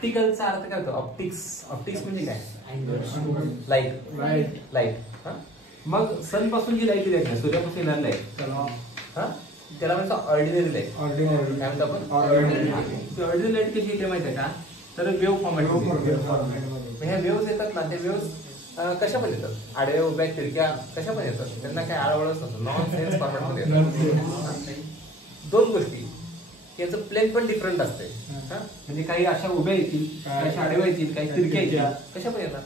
ऑप्टिकलचा अर्थ काय होतो? ऑप्टिक्स म्हणजे काय? लाईट. मग सन पासून जी लाईट येते, सूर्यापासून येणार लाईट, त्याला म्हणतो ऑर्डिनरी लाईट. काय म्हणतो आपण? ऑर्डिनरी लाईट कशी येते माहिती आहे का? तर वेव्ह फॉर्मॅट. ह्या वेव्ह येतात ना, त्या वेव्ह कशा पण येतात, आडव्या उभ्या तिरक्या कशा पण येतात, त्यांना काय आळवळच नसतं, नॉन सेन्स फॉर्मॅट मध्ये येतात. दोन गोष्टी, याचं प्लेन पण डिफरंट असते. म्हणजे काही अशा उभ्या येतील, काही अशा आडव्या येतील, काही तिरक्या येतील, कशा पण येतात.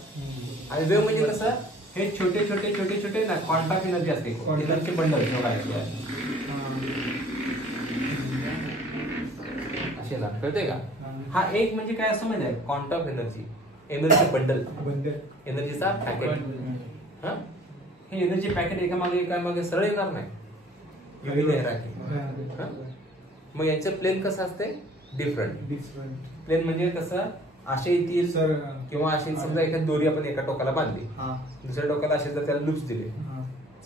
आणि वेव्ह म्हणजे कसं, हे छोटे छोटे छोटे छोटे ना क्वांटम एनर्जी असते, एनर्जी बंडल असे ना, कळते का? हा एक म्हणजे काय असं माहिती आहे, क्वांटम एनर्जी बंडल, एनर्जीचा पॅकेट. हे एनर्जी पॅकेट एकामागे सरळ येणार नाही, मग यांचं प्लेन कसं असते? डिफरंट. प्लेन म्हणजे कसं, असे येतील किंवा असे, समजा एखादी दोरी आपण एका टोकाला बांधली, दुसऱ्या टोकाला असे जर त्याला लूप्स दिले,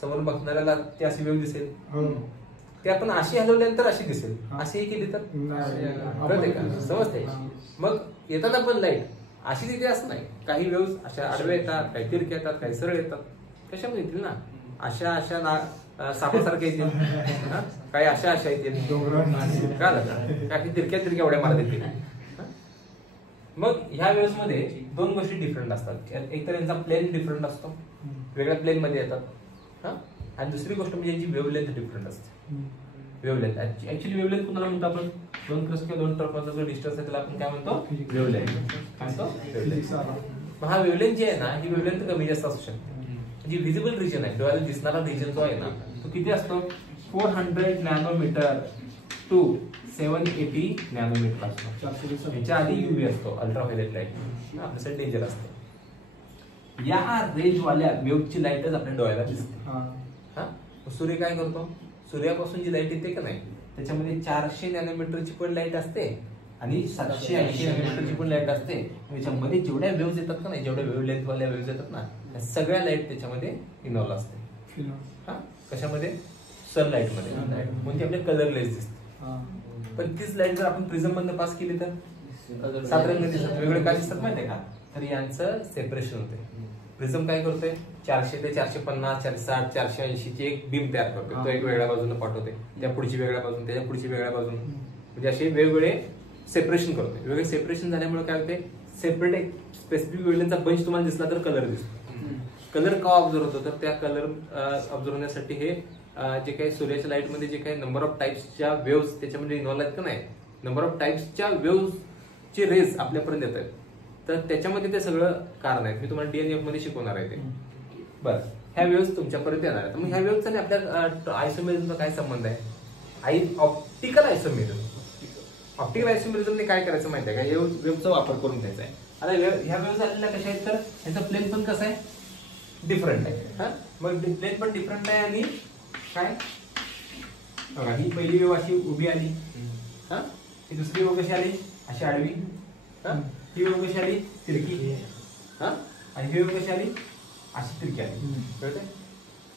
समोर बघणाऱ्याला ती अशी वेव्ह दिसेल, ते आपण अशी हलवल्यानंतर अशी दिसेल, अशी केली तर कळते का? समजते? मग येताना पण लाईट अशी तिथे असं नाही, काही वेव्ह अशा आडव्या येतात, काही तिरक्या येतात, काही सरळ येतात, कशा पण येतील ना, अशा सापासारख्या येतील, काही अशा येतील, काही तिरक्या उड्या मारत येतील. मग ह्या वेव्स मध्ये दोन गोष्टी डिफरंट असतात. एक तर यांचा प्लेन डिफरंट असतो, वेगळ्या प्लेन मध्ये येतात, आणि दुसरी गोष्ट म्हणजे यांची वेव्हलेंथ डिफरंट असते. वेव्हलेंथ ऍक्च्युअली वेव्हलेंथ कुणाला म्हणतो आपण? दोन क्रस्ट किंवा दोन टर्फांचा जो डिस्टन्स आहे त्याला आपण काय म्हणतो? वेव्हलेंथ. काय म्हणतो? हा वेव्हलेंथ जे आहे ना, ही वेव्हलेंथ कमी जास्त असू शकते. जी व्हिजिबल रिजन आहे, डोळ्याला दिसणारा रिजन जो आहे ना, तो किती असतो? 400 नॅनोमीटर टू 780 नॅनोमीटर असतो. याच्या आधी युव्ही असतो, अल्ट्राव्हायोलेट लाईट, आपल्यासाठी डेंजर असतो. या रेंज वाल्या वेव्हची लाईटच आपल्या डोळ्याला दिसते. सूर्य काय करतो? सूर्यापासून जी लाईट येते का नाही, त्याच्यामध्ये 400 नॅनोमीटरची पण लाईट असते आणि 780 नॅनोमीटरची पण लाईट असते. त्याच्यामध्ये जेवढ्या वेव्हज येतात का नाही, जेवढ्या वेव्हलेंथ वाल्या वेव्हज येतात ना, त्या सगळ्या लाईट त्याच्यामध्ये इन्व्हॉल्व असते. कशामध्ये? सनलाईट मध्ये. म्हणजे आपल्या कलरलेस दिसते. पण तीच लाईट जर आपण प्रिझम मधनं पास केली तर सात रंग दिसतात, वेगळे काय दिसतात माहितीये का? तर यांचं सेपरेशन होते. प्रिझम काय करतोय? 400 ते 450, 460, 480 ची एक बीम तयार करतोय. तो एक वेगळ्या बाजूने पाठवते, त्या पुढची वेगळ्या बाजून, त्याच्या पुढची वेगळ्या बाजून, म्हणजे असे वेगवेगळे सेपरेशन करतोय. वेगळे सेपरेशन झाल्यामुळे काय होते? सेपरेट एक स्पेसिफिक वेव्हलेंथचा बंच तुम्हाला दिसला तर कलर दिसतो. कलर का ऑब्झर्व होतो? तर त्या कलर ऑब्झर्व होण्यासाठी हे जे काही सूर्याच्या लाईट मध्ये जे काही नंबर ऑफ टाइप्सच्या वेव्स त्याच्यामध्ये इन्व्हॉल्व आहेत का नाही, नंबर ऑफ टाइप्सच्या वेव्सचे रेज आपल्यापर्यंत येत आहेत, तर त्याच्यामध्ये ते सगळं कारण आहे. मी तुम्हाला डीएनएफ मध्ये शिकवणार आहे ते. बरं, ह्या वेव्स तुमच्यापर्यंत येणार आहेत. मग ह्या वेव्सचा आणि आपल्या आयसोमेरिझमचा काय संबंध आहे? Optical isomerism. ऑप्टिकल आयसोमेरिझमने काय करायचं माहिती आहे का? वेव्हचा वापर करून घ्यायचा आहे. आता ह्या वेव्स आलेल्या कशा आहेत? तर ह्याचा प्लेन पण कसं आहे? डिफरंट आहे. मग प्लेन पण डिफरंट आहे. आणि काय बघा, ही पहिली वेव्ह अशी उभी आली, ही दुसरी वेव्ह कशी आली? अशी आडवी. ही वेव्ह कशी आली? तिरकी. आणि ही वेव्ह कशी आली? अशी तिरकी आली. कळतंय?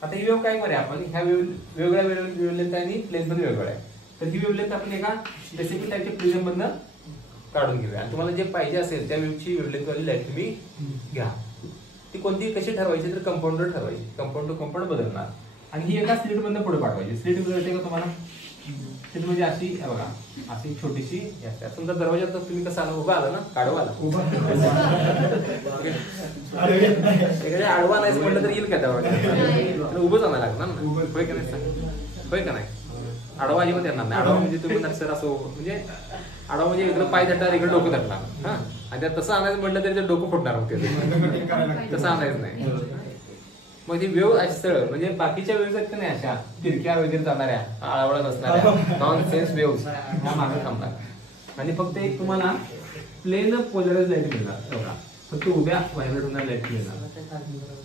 आता ही वेव्ह काय करूया आपण? ह्या वेगवेगळ्या वेव्हलेंथ आणि प्लेन पण वेगवेगळ्या आहे. तर ही वेव्हलेंथ आपण एका स्पेसिफिक टाईपच्या प्रिझम मधनं काढून घेऊया. आणि तुम्हाला जे पाहिजे असेल त्या वेव्हची वेव्हलेंथ वाली लाईट तुम्ही घ्या. ती कोणती कशी ठरवायची? तर कंपाऊंडर ठरवायची. कंपाऊंड टू कंपाऊंड बदलणार. आणि ही एका स्लिट मधनं पुढे पाठवायची. स्लिट कळते का तुम्हाला? स्लिट म्हणजे अशी बघा, अशी छोटीशी असते. समजा दरवाजात तुम्ही कसं आला? उभा आला ना, काढवा आला. एखाद्या आडवा नाही म्हटलं तर येईल का दरवाजा? उभंच आणायला लागणार ना. होय का नाही? होय का नाही? आडवा अजिबात येणार नाही. आडवा म्हणजे तुम्ही नक्सर असं, म्हणजे आडवा म्हणजे इकडे पाय धटणार, इकडे डोकं धटणार. आणि त्यात तसं आणायचं म्हटलं तरी ते डोकं फुटणार होते. तसं आणायचं नाही. मग ती वेव्ह असं, म्हणजे बाकीच्या वेव्ह आहेत का नाही, अशा तिरक्या वगैरे जाणाऱ्या, आळवळा नसणाऱ्या नॉन सेन्स वेव्ह ह्या मागे थांबतात. आणि फक्त एक तुम्हाला प्लेन पोलराइज लाईट मिळणार बघा, फक्त उभ्या व्हायब्रेट होणार लाईट मिळणार.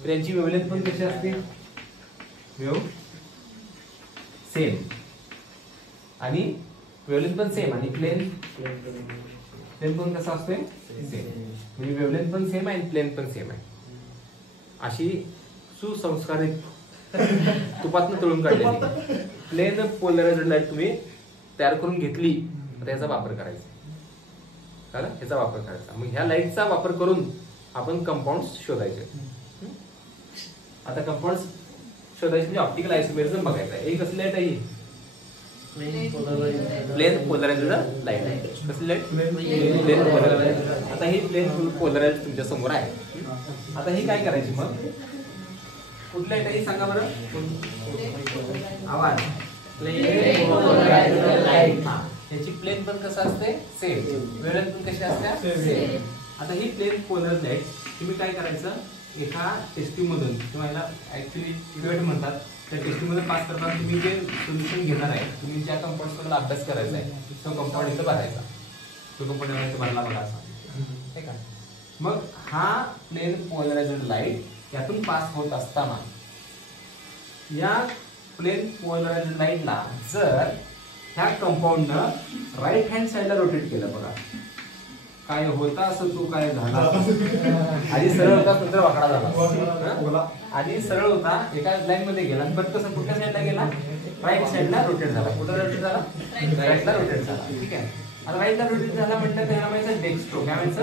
तर यांची वेव्हलेंथ पण कशी असते? वेव्ह सेम आणि वेव्हलेंथ पण सेम आणि प्लेन पण कसं असते? सेम. म्हणजे वेव्हलेंथ पण सेम आहे आणि प्लेन पण सेम आहे. अशी सुसंस्कारित तुपातनं तळून काढलेली प्लेन पोलराइज्ड लाईट तुम्ही तयार करून घेतली, त्याचा वापर करायचा. कळलं? ह्याचा वापर करायचा. मग ह्या लाईटचा वापर करून आपण कंपाऊंड शोधायचे. आता कंपाऊंड शोधायचे म्हणजे ऑप्टिकल आयसोमेरिझम बघायचा आहे. ही कसली लाईट आहे? ही प्लेन पोलराइज्ड लाईट आहे. कसली लाईट? Plain polarised. आता ही प्लेन पोलराइज्ड तुमच्या समोर आहे. आता ही काय करायची मग? कुठली लाईट आहे सांगा बरं? आवाज. Plane polarised light. ह्याची प्लेन पण कसं असते? सेम. वेळेत पण कशी असते? सेम. आता ही प्लेन पोलराइज्ड लाईट तुम्ही काय करायचं? एका टेस्ट्यूब मधून किंवा याला ऍक्च्युली क्युवेट म्हणतात, त्या टेस्ट्यूब मध्ये पास करताना तुम्ही जे सोल्युशन घेणार आहे, तुम्ही ज्या कंपाऊंड मध्ये अभ्यास करायचा आहे तो कंपाऊंड इथं भरायचा. तो कंपाऊंड इथं भरला बघा असा, ठीक आहे. मग हा प्लेन पोलराइज्ड लाईट यातून पास होत असताना या प्लेन पोलराइज्ड लाईटला जर ह्या कंपाऊंडनं राईट हँड साइडला रोटेट केलं बघा, काय होता असं तू काय झाला. आधी सरळ होता नंतर वाकडा झाला. आधी सरळ होता एका लाईन मध्ये गेला, पण कसं कुठल्या साईडला गेला? राईट साईडला रोटेट झाला. कुठं रोटेट झाला? राईटला रोटेट झाला. ठीक आहे. आता राईटला रोटेट झाला म्हटलं त्याला म्हणायचं डेक्स्ट्रो. काय म्हणायचं?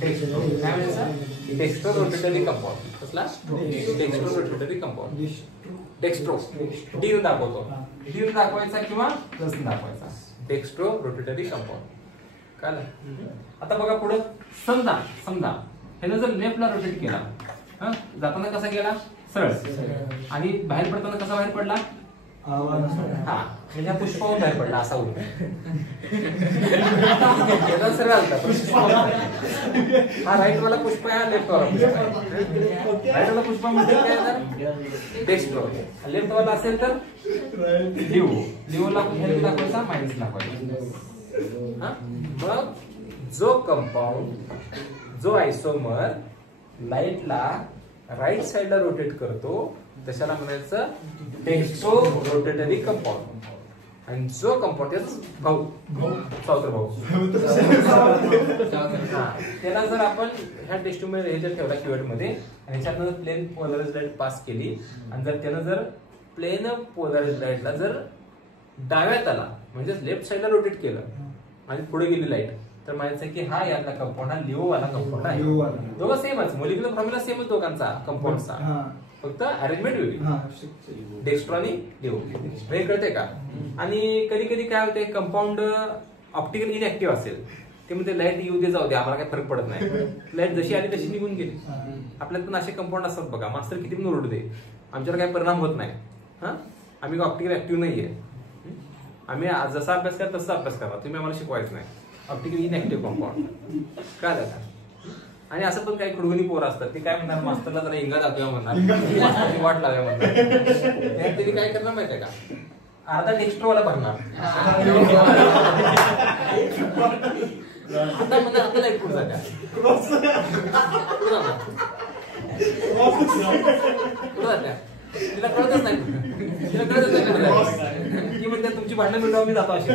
डेक्स्ट्रो. काय म्हणायचं? Dextro rotatory compound. कसला? Dextro rotatory compound. Dextro D दाखवतो. डी दाखवायचा किंवा प्लस दाखवायचा. Dextro rotatory compound. कळलं? आता बघा पुढे समजा ह्यानं जर लेफ्टला रोटेट केला, जाताना कसा गेला? सरळ. आणि बाहेर पडताना कसा बाहेर पडला? हा, म्हणजे पुष्पाहून बाहेर पडला असा होईल. सरळ हा राईट वाला पुष्प आहे, लेफ्ट वाला पुष्प. राईट वाला पुष्प म्हणजे काय? डेक्स्ट्रो. लेफ्ट वाला असेल तर लिओला हेल्प दाखवायचा, मायनस दाखवायचा. मग जो कंपाऊंड, जो आयसोमर लाईटला राईट साइडला रोटेट करतो त्याला म्हणायचं डेक्स्ट्रो रोटेटरी कंपाऊंड. आणि जो कंपाऊंड भाऊ सावत्र भाऊ त्याला जर आपण ह्या टेस्ट्यूब मध्ये ह्याच्यात ठेवला क्युवेट मध्ये आणि ह्याच्यातनं प्लेन पोलराइज्ड लाईट पास केली आणि जर त्यानं जर प्लेन पोलराइज्ड लाईटला जर डाव्यात आला म्हणजे लेफ्ट साइडला रोटेट केलं आणि पुढे गेली लाईट, तर म्हणायचं की हा यातला कंपाऊंड हा लिओ वाला कंपाऊंड आहे. दोघं सेमच, मोलिक्युलर फॉर्म्युला सेमच दोघांचा कंपाऊंडचा, फक्त अरेंजमेंट वेगळी. डेक्स्ट्रो आणि लिओ हे कळते का? आणि कधी कधी काय होते, कंपाऊंड ऑप्टिकल इनऍक्टिव्ह असेल ते म्हणजे लाईट येऊ दे जाऊ दे आम्हाला काही फरक पडत नाही, लाईट जशी आली तशी निघून गेली. आपल्यात पण असे कंपाऊंड असतात बघा, मास्टर किती पण ओरडू दे आमच्यावर काही परिणाम होत नाही. हा, आम्ही ऑप्टिकल ऍक्टिव्ह नाहीये, आम्ही जसा अभ्यास करा तसा अभ्यास करा, तुम्ही आम्हाला शिकवायचं नाही. ऑप्टिकली इनऍक्टिव्ह कंपाऊंड काय जातात. आणि असं पण काही खुडगुनी पोरं असतात, ते काय म्हणणार मास्तरला जरा इंगा जातोय म्हणणार, वाट लाव्या म्हणणार. त्यांनी काय करणार माहितीये का, अर्धा डेक्स्ट्रोवाला भरणार. आता म्हणणार आता लाईट कुठं जात्या, कुठं जात्या तिला कळतच नाही, तिला कळतच नाही की म्हणते तुमची भांडणं मिळवा मी जातो अशी.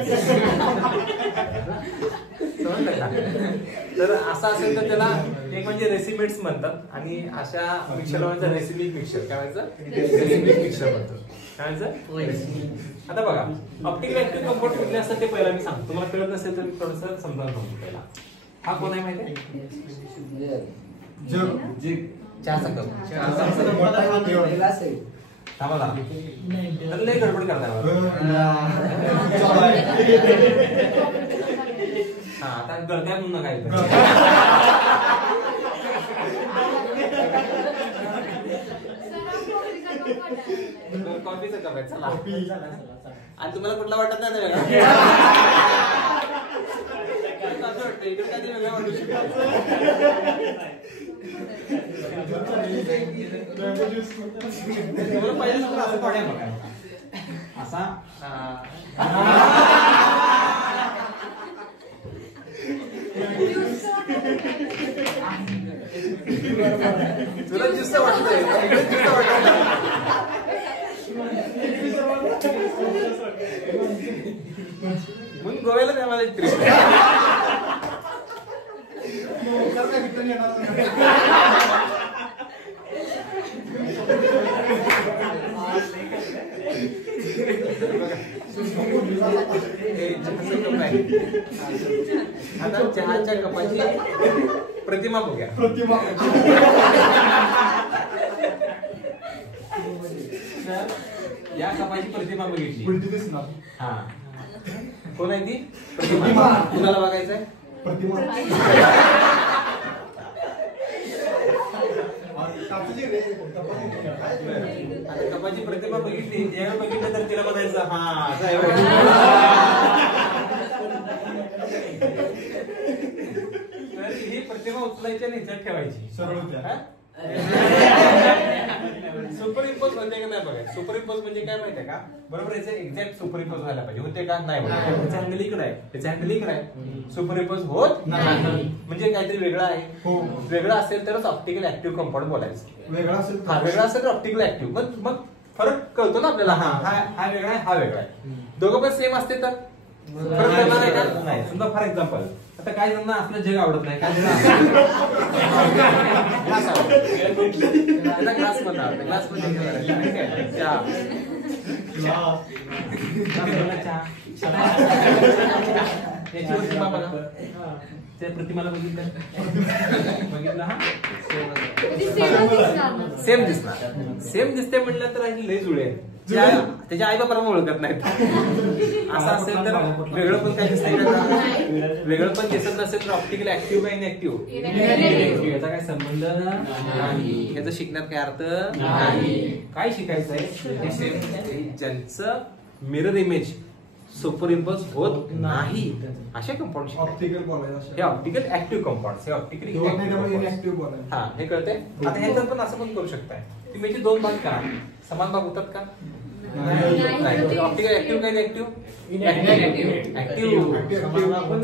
तर असं असेल तर त्याला एक म्हणजे रेसिमेट्स म्हणतात आणि अशा मिक्सरला म्हणजे रेसिमिक मिक्सर. काय म्हणायचं? रेसिमिक मिक्सर म्हणतात. काय म्हणायचं? आता बघा ऑप्टिकल ऍक्टिव्ह कंपाऊंड कुठले असतात ते पहिला मी सांगतो, तुम्हाला कळत नसेल तर मी थोडंसं समजावून सांगतो. पहिला हा कोण आहे माहिती आहे? चहाचा कप. थांबा लय गडबड करताय. हा आता गळत्या म्हणून काय कॉफीचा कप आहे. चला आणि तुम्हाला कुठला वाटत नाही वेगळा इकडे काहीतरी वेगळा वाटू शकतो. पाहिजे असं पाड्या बघा असा तुला जुस्त वाटतंय म्हणून गोव्याला नाही मला एक ट्रिप आता चहाच्या कपाची प्रतिमा बघूया. या कपाची प्रतिमा बघितली. हा कोण आहे ती प्रतिमा? कुणाला बघायचंय प्रतिमा? आता कपाची प्रतिमा बघितली, जेव्हा बघितलं तर तिला बघायचं हा असं आहे. ही प्रतिमा उचलायची आणि ह्याच्यात ठेवायची सरळ होत्या. सुपर इम्पोज होते का नाही बघा. सुपर इम्पोज म्हणजे काय माहितीये का? बरोबर याचं एक्झॅक्ट सुपर इम्पोज व्हायला पाहिजे. होते का नाही? त्याचा हँडल इकडे आहे, त्याचा हँडल इकडे आहे. सुपर इम्पोज होत नाही म्हणजे काहीतरी वेगळं आहे. वेगळं असेल तरच ऑप्टिकल ऍक्टिव्ह कंपाऊंड बोलायचं. वेगळा असेल तर ऑप्टिकल ऍक्टिव्ह. मग फरक कळतो ना आपल्याला. हा वेगळा आहे, हा वेगळा आहे. दोघं पण सेम असते तर फरक करणार आहे का? नाही. समजा फॉर एक्झाम्पल आता काय जणांना आपलं जग आवडत नाही, काय ग्लास आवडत. ग्लास म्हणणार, ग्लास त्या प्रतिमाला बघितलं हा सेम दिसणार. सेम दिसते म्हणलं तर अशी लई जुळे त्याच्या आई बापाला ओळखत नाहीत. असं असेल तर वेगळं पण काय दिसतंय का? वेगळं पण दिसत नसेल तर ऑप्टिकल ऍक्टिव्ह का इनऍक्टिव्ह याचा काय संबंध नाही. ह्याचं शिकण्यात काय अर्थ नाही. काय शिकायचंय? ज्यांचं मिरर इमेज सुपर इम्पोज होत नाही अशा कंपाऊंड हे ऑप्टिकल ऍक्टिव्ह कंपाऊंड. हे ऑप्टिकली हा हे कळतंय. आता ह्याच्यात पण असं पण करू शकताय. तुम्ही दोन भाग करा, समान भाग होतात का? ऑप्टिकल ऍक्टिव्ह काय ऍक्टिव्ह?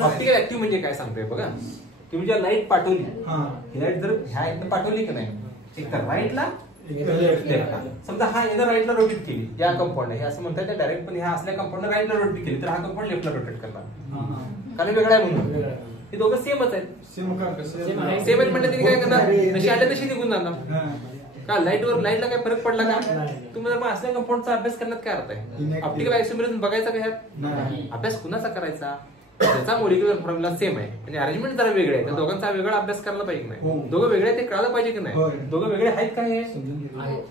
ऑप्टिकल ऍक्टिव्ह म्हणजे काय सांगतोय बघा. तुम्ही ज्या लाईट पाठवली, लाईट जर ह्या इथं पाठवली की नाही, एक तर राईटला समजा हा यानं राईटला रोटेट केली या कंपाऊंड हे असं म्हणतात डायरेक्ट. पण ह्या असल्या कंपाऊंड राईटला रोटेट केली तर हा कंपाऊंड लेफ्टला रोटेट करणार. कारण वेगळा आहे म्हणून. हे दोघं सेमच आहेत. सेम आहेत म्हणजे तिने काय करणार? जशी आले तशी निघून जाणार का? लाईटला काय फरक पडला का? तुम्ही जर असल्या कंपाऊंडचा अभ्यास करण्यात काय अर्थ आहे? ऑप्टिकल आयसोमेरिझम बघायचा का ह्यात? अभ्यास कुणाचा करायचा? त्याचा मोलिक्युलर फॉर्म्युला सेम आहे म्हणजे अरेंजमेंट जरा वेगळे आहे. तर दोघांचा वेगळा अभ्यास करायला पाहिजे नाही? दोघं वेगळे आहेत ते कळायला पाहिजे की नाही? दोघं वेगळे आहेत का? हे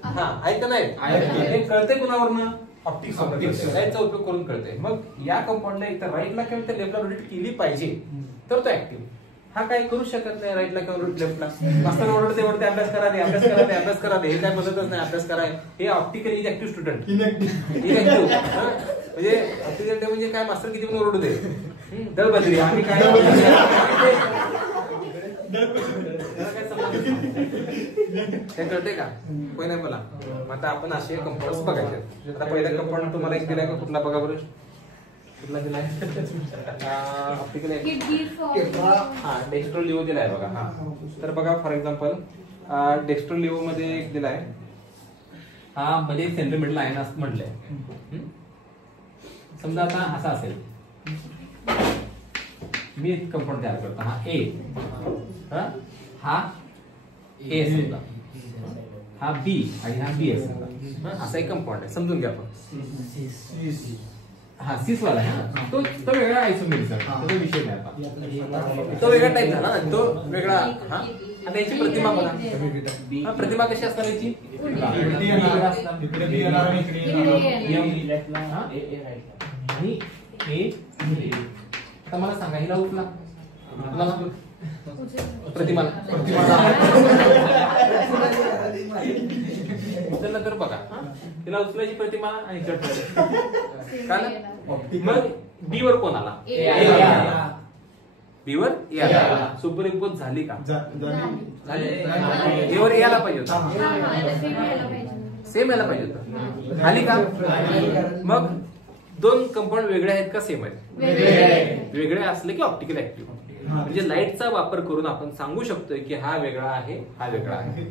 हा आहेत का नाही? हे कळतंय कुणावरनं? ऑप्टिक्स लाईटचा उपयोग करून कळतंय. मग या कंपाऊंडला एक तर राईटला किंवा तर लेफ्टला रोटेट केली पाहिजे तर तो ऍक्टिव्ह. हा काय करू शकत नाही राईटला किंवा लेफ्टला. मास्तर ओरडते अभ्यास करा दे, अभ्यास करा दे, अभ्यास करा दे. हे काय बोलतच नाही अभ्यास करा. हे ऑप्टिकल इनऍक्टिव्ह स्टुडंट. इनऍक्टिव्ह म्हणजे ऑप्टिकल म्हणजे काय? मास्तर किती पण ओरडू दे, दळबद्री आम्ही काय हे कळते का? कोण नाही मला. आता आपण असे कंपाऊंड बघायचे. आता पहिला कंपाऊंड तुम्हाला एक दिलाय का? कुठला बघा बरं? कुठला दिलाय? ऑप्टिकल हा डेक्स्ट्रो लिओ दिलाय बघा. हा तर बघा फॉर एक्झाम्पल डेक्स्ट्रो लिओ मध्ये एक दिलाय. हा मध्ये सेंटीमीटर लाईन असं म्हटलंय. समजा आता असा असेल, मी कंपाऊंड तयार करतो. हा ए, हा ए समजा, हा बी आणि हा बी समजा. असा एक कंपाऊंड आहे समजून घ्या आपण. हा सिस वाला आहे तो वेगळा आयसोमेरिझम. तो विषय नाही आता. तो वेगळा टाईप झाला ना, तो वेगळा. हा आता याची प्रतिमा बघा. प्रतिमा कशी असणार याची? आणि आता मला सांगा हिला उठला प्रतिमाला तर बघा तिला उचलायची प्रतिमा आणि मग बी वर कोण आला? बी वर याला सुपर इम्पोज झाली का? ए वर यायला पाहिजे होता, सेम यायला पाहिजे होता. झाली का? मग दोन कंपाऊंड वेगळे आहेत का सेम आहेत? वेगळे असले की ऑप्टिकल ऍक्टिव्ह. म्हणजे लाईटचा वापर करून आपण सांगू शकतोय की हा वेगळा आहे, हा वेगळा आहे.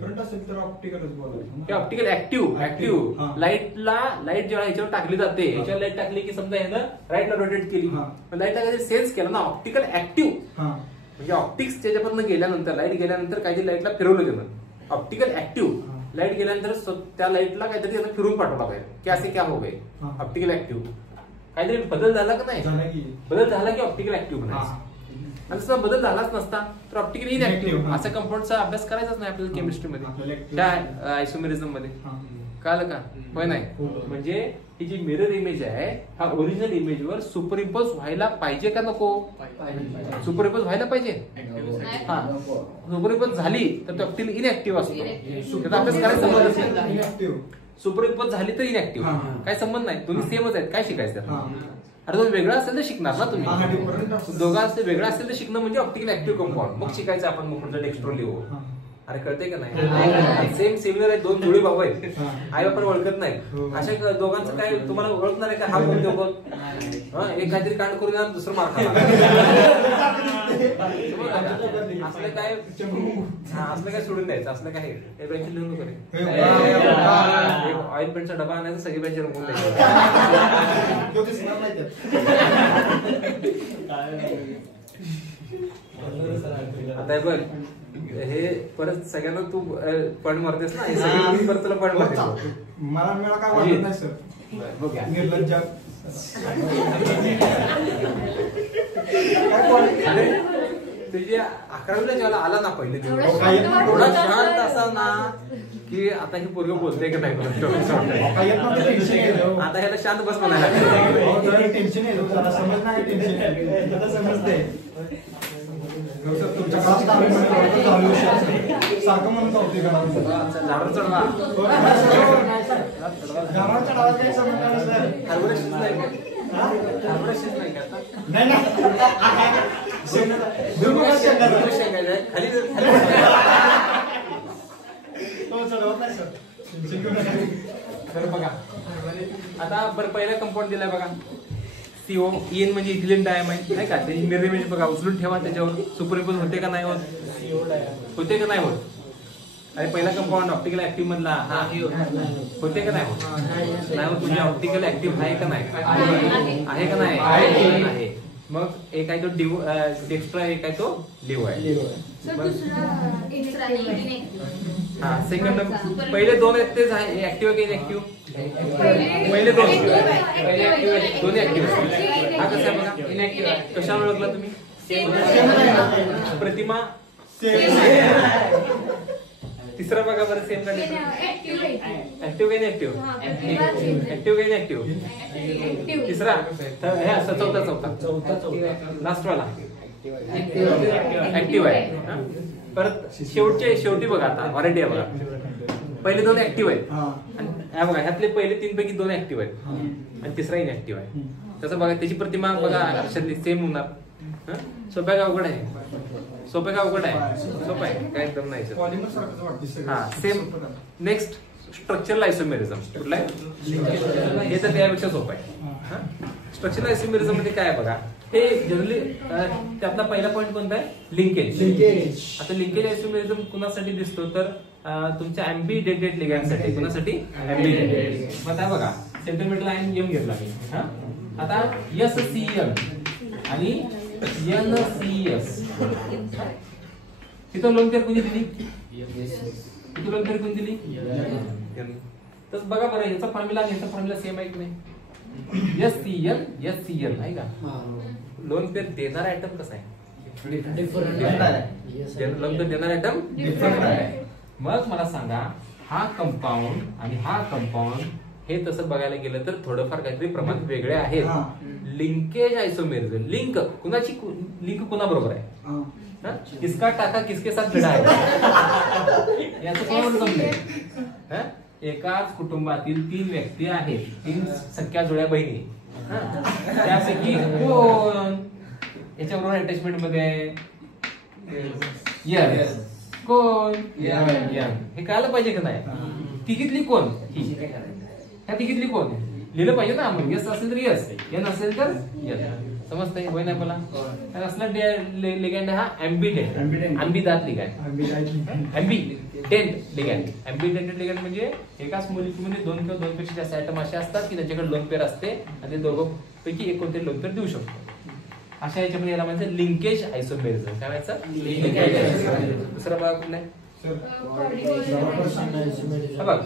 ऑप्टिकल ऍक्टिव्ह लाईट जेव्हा ह्याच्यावर टाकली जाते, ह्याच्यावर लाईट टाकली की समजा ह्यानं राईटला रोटेट केली, लाईटला काही सेन्स केला ना ऑप्टिकल ऍक्टिव्ह. म्हणजे ऑप्टिक्स त्याच्यापर्यंत गेल्यानंतर लाईट गेल्यानंतर काही लाईटला फिरवलं गेलं ऑप्टिकल ऍक्टिव्ह. लाईट गेल्यानंतर त्या लाईटला काहीतरी त्याला फिरून पाठवला पाहिजे की असे क्या हो गए, ऑप्टिकल ऍक्टिव्ह. काहीतरी बदल झाला का नाही, बदल झाला की ऑप्टिकल ऍक्टिव्ह म्हणायचं. आणि जर बदल झालाच नसता तर ऑप्टिकल इनऍक्टिव्ह असा कंपाऊंडचा अभ्यास करायचाच नाही आपल्याला केमिस्ट्रीमध्ये, त्या आयसोमेरिझम मध्ये. कळलं का? होय नाही. म्हणजे ही जी मिरर इमेज आहे हा ओरिजिनल इमेजवर सुपरइम्पोज व्हायला पाहिजे का नको? सुपरइम्पोज व्हायला पाहिजे. हा, सुपरइम्पोज झाली तर तो ऑप्टिकल इनऍक्टिव्ह असतो. त्याचा अभ्यास करायचा संबंधच नाही. सुपरइम्पोज झाली तर इनऍक्टिव्ह, काय संबंध नाही. दोन्ही सेमच आहेत. काय शिकायचं? अरे दोन वेगळं असेल तर शिकणार ना तुम्ही. दोघांचं वेगळं असेल तर शिकणं म्हणजे ऑप्टिकल ऍक्टिव्ह कंपाऊंड. मग शिकायचं आपण मग पुढचं डेक्स्ट्रो लिहू. अरे कळतंय का नाही? सेम सिमिलर आहे. दोन जुळे भाऊ आहेत, आई बापा ओळखत नाही. अशा दोघांचं काय तुम्हाला ओळखणार आहे का? हा कोण दोघं? एक काहीतरी कांड करून द्या, दुसरं मार खाणार. असलं काय असलं काय सोडून द्यायचं? असलं काय हे बेंच लिहून करे ऑइल पेंटचा डबा आणायचा, सगळी बेंच रंगवून द्यायचं. आता बघ हे परत सगळ्यांना तू पॉइंट मारतेस ना, हे सगळे परत तुला पॉइंट मारते. मला काय वाटत नाही सर. निर्लज्ज तुझी 11वीला जेव्हा आला ना पहिले थोडा शांत असा ना की आता ही पोरग बोलते का नाही. आता ह्याला शांत बस म्हणायला टेन्शन आहे, समज नाही टेन्शन समजते. तुमच्या सारखं म्हणत होते झाडावर चढवा. झाडावर चढवा काही समज नाही सर. हरभरा शिजलाय का? हरभरा शिजलाय का? खाली बघा. आता बरं पहिला कंपाऊंड दिलाय बघा CO. EN म्हणजे इथिलीन डायमाइड नाही का? त्याची मिरर इमेज बघा, उचलून ठेवा त्याच्यावर. सुपरइम्पोज होते का नाही होत? होते का नाही होत? अरे पहिला कंपाऊंड ऑप्टिकल ऍक्टिव्ह मधला हा होते का नाही होत? नाही होत. तुझी ऑप्टिकल ऍक्टिव्ह आहे का नाही? आहे का नाही? आहे. मग एक आहे तो डेक्स्ट्रा, एक आहे तो लिव्ह आहे. हा सेकंड पहिले दोन आहेत तेच आहे ऍक्टिव्ह की इनऍक्टिव्ह? पहिले दोन दोन्ही ऍक्टिव्ह. हा कसा आहे बघा? कशावर ओळखला तुम्ही? प्रतिमा तिसरा बघा बरं सेम कंडिशन. ऍक्टिव्ह काही ऍक्टिव्ह? ऍक्टिव्ह काही ऍक्टिव्ह? तिसरा चौथा लास्ट वाला ऍक्टिव्ह आहे. परत शेवटी बघा आता व्हरायटी आहे बघा. पहिले दोन ऍक्टिव्ह आहेत बघा, ह्यातले पहिले 3 पैकी 2 ऍक्टिव्ह आहेत आणि तिसरा इनऍक्टिव्ह आहे. तसं बघा त्याची प्रतिमा बघा अक्षरातली सेम होणार. सोप्या का अवघड आहे? सोपं का अवघड आहे? सोपं आहे, काय एकदम नाही. हा सेम. Next structural isomerism. कुठला आहे? हे तर त्यापेक्षा सोपं आहे. स्ट्रक्चरल आयसोमेरिझम मध्ये काय बघा, हे जनरली त्यातला पहिला पॉईंट कोणता आहे? लिंकेज. आता लिंकेज आयसोमेरिझम कुणासाठी दिसतो तर तुमच्या एम्बीडेंटेड लिगॅंडसाठी. कुणासाठी? एम्बीडेंटेड. मग आता बघा सेंटीमीटर लाईन M घेतला मी. आता SCM आणि NCS तिथं लोन पेअर कोणी दिली? तिथं लोन पेअर कोणी दिली? तर बघा बरं याचा फॉर्म्युला आणि याचा फॉर्म्युला सेम आहे की नाही? SCN आहे का? लोन पेअर देणारा आयटम कसा आहे? लोन पेअर देणारा आयटम डिफरंट आहे. मग मला सांगा हा कंपाऊंड आणि हा कंपाऊंड हे तसं बघायला गेलं तर थोडंफार काहीतरी प्रमाण वेगळे आहेत. Linkage isomerism. लिंक कुणाची? लिंक कुणाबरोबर आहे? किसका टाका किसके साथ भिडा आहे याचं कोण समजेल? एकाच कुटुंबातील 3 व्यक्ती आहेत, 3 सख्या जुळ्या बहिणी. त्यापैकी कोण याच्याबरोबर अटॅचमेंट मध्ये आहे? यस. कोण? यंग. हे कळायला पाहिजे का नाही? तिघीतली कोण? ह्या तिघीतली कोण? लिहिलं पाहिजे ना आपण. यस असेल तर यस, एन असेल तर यस. समजतंय? होय नाही मला? असला लिगॅंड हा एम्बीडेंट. आंबीदात लिगॅंड. एम्बीडेंट लिगॅंड. एम्बीडेंटेड लिगॅंड म्हणजे एकाच मोलिक्यूलमध्ये 2 किंवा 2 पेक्षा जास्त आयटम असे असतात की त्यांच्याकडे लोन पेअर असते आणि ते दोघं पैकी एक कोणतरी लोन पेअर देऊ शकतो. अशा याच्यामध्ये याला म्हणजे लिंकेज आयसोमेरिझम. काय व्हायचं? Linkage isomerism. दुसरा भाग कुठला आहे? हा बघ,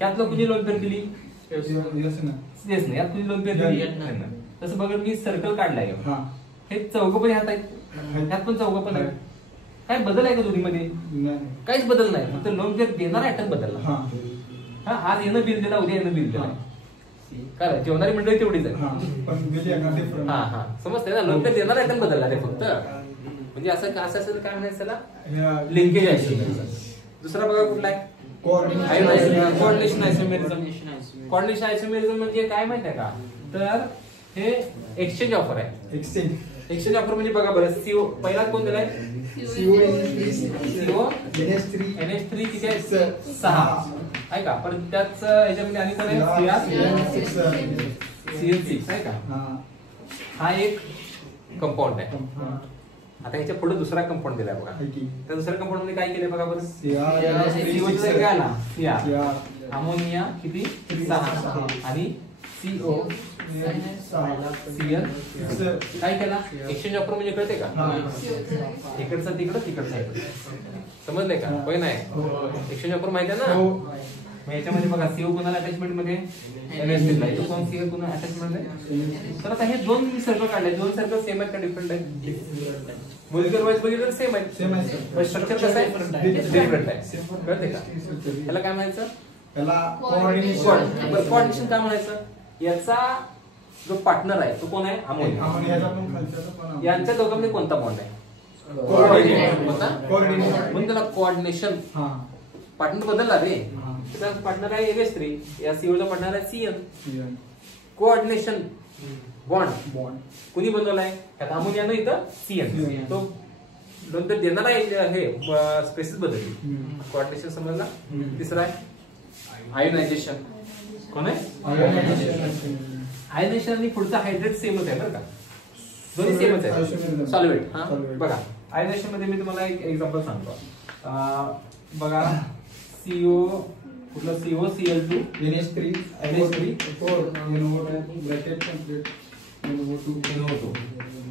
यातलं कुणी लोन पेर दिली? येस नाही, यात कुणी लोन पेर दिली? तसं बघ, मी सर्कल काढलाय, हे चौघ पण ह्यात आहेत, ह्यात पण चौघ पण आहेत. काय बदल आहे का दोन्हीमध्ये? काहीच बदल नाही, फक्त लोन पेर देणारा आयटम बदलला. हा, आज येणं बिल दिला, उद्या येणं बिल दिला. काय जेवणारी मंडळी तेवढीच आहे. हा हा, समजते ना, लोन पेर देणारा आयटम बदलला रे फक्त. म्हणजे असं असेल काय म्हणायचं त्याला? लिंकेज आहे. दुसरा बघा कुठला आहे? Coordination isomerism. कोऑर्डिनेशन आयसोमेरिझम म्हणजे काय माहिती आहे का? तर हे एक्सचेंज ऑफर आहे. एक्सचेंज ऑफर म्हणजे बघा बरं, सीओ पहिला कोण दिलाय? सीओ NH3 किती आहे? 6 आहे का? पण त्याच याच्यामध्ये आणि कोण आहे? CN6 आहे का? हा एक कंपाऊंड आहे. आता ह्याच्या पुढे दुसरा कंपाऊंड दिलाय बघा. त्या दुसऱ्या कंपाऊंड मध्ये काय केलंय बघा बरं? काय आला? अमोनिया किती? 6 आणि CO CN काय केला? एक्सचेंज ऑफर म्हणजे कळते का? इकडचा तिकडं, तिकडचा इकडं. समजले का? होय नाही? एक्सचेंज ऑफर माहिती आहे ना? मग याच्यामध्ये बघा, CO कोणाला अटॅचमेंट मध्ये? NH3 ला. तो कोण CO कोणाला अटॅचमेंट मध्ये? तर आता हे दोन मी सर्कल काढले, दोन सर्कल सेम आहेत का डिफरंट आहेत? मॉलिक्युलर वाईज बघितलं तर सेम आहेत, पण स्ट्रक्चर कसं आहे? डिफरंट आहे. कळते का? त्याला काय म्हणायचं? कोऑर्डिनेशन काय म्हणायचं? याचा जो पार्टनर आहे तो कोण आहे? अमोनिया. यांच्या दोघांमध्ये कोणता बॉन्ड आहे? म्हणून त्याला कोऑर्डिनेशन. पार्टनर बदलला रे, त्याचा पार्टनर आहे NH3, या सीओचा पार्टनर आहे CN. कोऑर्डिनेशन बॉन्ड कुणी बनवलाय? त्यात अमोनियानं इथं CN. तो नंतर देणारा हे स्पेसिस बदलली. कोऑर्डिनेशन समजला. तिसरा आहे आयोनायझेशन. कोण आहे? आयोनायझेशन आणि पुढचा हायड्रेट सेमच आहे बरं का, दोन्ही सेमच आहे. सॉल्व्हेट. हा बघा, आयोनायझेशन मध्ये मी तुम्हाला एक एक्झाम्पल सांगतो. बघा, CO कुठलं? COCl2 NH3 NO2.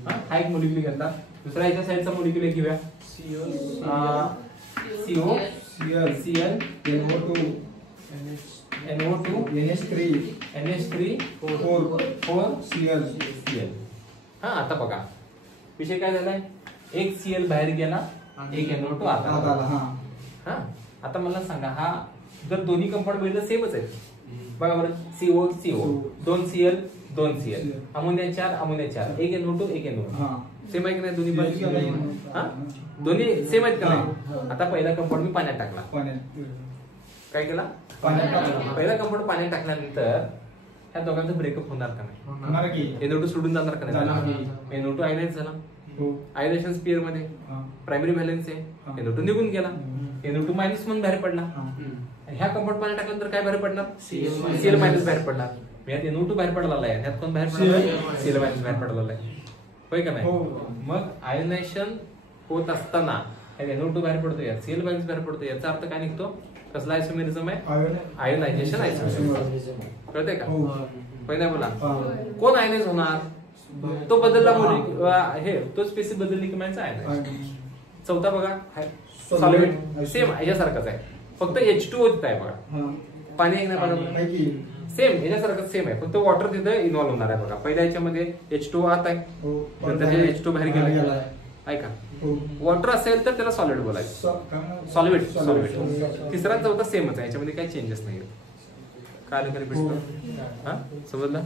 हा एक मोलिक्युल घेतला. दुसरा याच्या साईडचा मोलिक्युल एक घेऊया. COCl NO2 NH3 4Cl. हा, आता बघा विषय काय झालाय? एक Cl बाहेर गेला, एक NO2 आत आला. हा, आता मला सांगा, हा जर दोन्ही कंपाऊंड बघितलं सेमच आहे बघा बरं. CO 2 Cl 2 Cl, ammonia 4 ammonia 4, एक NO2 एक NO2. सेम आहे की नाही दोन्ही पण? हा, दोन्ही सेम आहेत का नाही? आता पहिला कंपाऊंड मी पाण्यात टाकला. काय केला? पहिला कंपाऊंड पाण्यात टाकल्यानंतर ह्या दोघांचं ब्रेकअप होणार का नाही? NO2 सोडून जाणार का नाही? NO2 आयनाइज झाला. आयनायझेशन स्पियर मध्ये प्रायमरी व्हॅलेन्स आहे, NO2 निघून गेला, NO2 मायनस म्हणून बाहेर पडला. ह्या कंपाऊंड पाण्यात टाकल्यानंतर काय बाहेर पडणार? Cl मायनस बाहेर पडणार. यात NO2 बाहेर पडला आहे, यात कोण बाहेर पडला? Cl मायनस बाहेर पडला आहे. होय का नाही? मग आयोनायझेशन होत असताना NO2 बाहेर पडतो, यात Cl मायनस बाहेर पडतो. याचा अर्थ काय निघतो? कसला आयसोमेरिझम आहे? Ionisation isomerism. कळते का? होय नाही बोला. कोण आयनाइज होणार? तो बदलला हे, तो स्पेसिस बदलली की माहिती आयनाइज. चौथा बघा, सॉल्व्हेट सेम याच्यासारखाच आहे, फक्त H2O आहे बघा. पाणी आहे ना सेम याच्यासारखं सेम आहे, फक्त वॉटर तिथे इन्व्हॉल्व होणार आहे बघा. पहिल्या याच्यामध्ये H2O आत आहे, नंतर H2 बाहेर गेला आहे का? वॉटर असेल तर त्याला सॉलिड बोलायचं, सॉल्व्हेट. तिसरा चौथा सेमच आहे, याच्यामध्ये काही चेंजेस नाही. काय रिपीट? हा, समजलं?